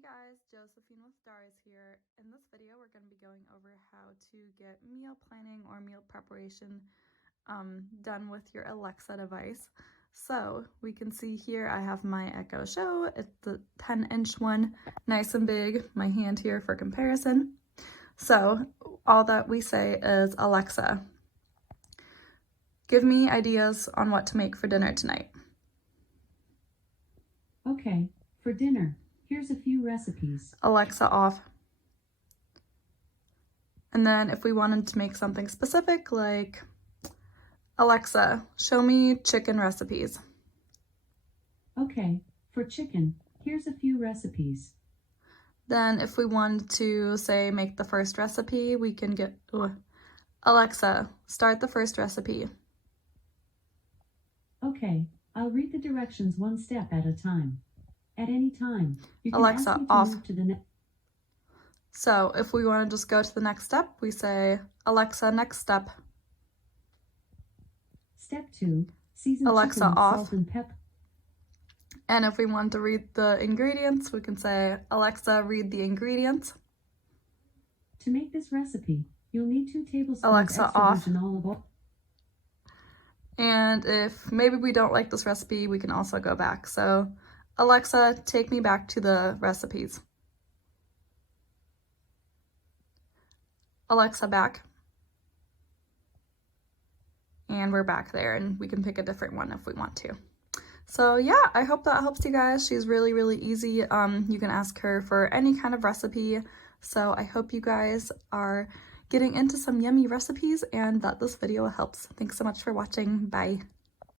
Hey guys, Josephine with Stars here. In this video, we're going to be going over how to get meal planning or meal preparation done with your Alexa device. So we can see here I have my Echo Show. It's the 10-inch one, nice and big. My hand here for comparison. So all that we say is, Alexa, give me ideas on what to make for dinner tonight. Okay, for dinner, here's a few recipes. Alexa off. And then if we wanted to make something specific, like, Alexa, show me chicken recipes. Okay, for chicken, here's a few recipes. Then if we wanted to, say, make the first recipe, we can get, Alexa, start the first recipe. Okay, I'll read the directions one step at a time. At any time, you can Alexa, ask me to off. move to the next. So if we want to just go to the next step, we say, Alexa, next step. Step 2, season Alexa, chicken with off. salt and pepper. And if we want to read the ingredients, we can say, Alexa, read the ingredients. To make this recipe, you'll need 2 tablespoons Alexa, extra off. virgin olive oil. And if maybe we don't like this recipe, we can also go back. So, Alexa, take me back to the recipes. Alexa, back. And we're back there, and we can pick a different one if we want to. So yeah, I hope that helps you guys. She's really, really easy. You can ask her for any kind of recipe. So I hope you guys are getting into some yummy recipes and that this video helps. Thanks so much for watching. Bye.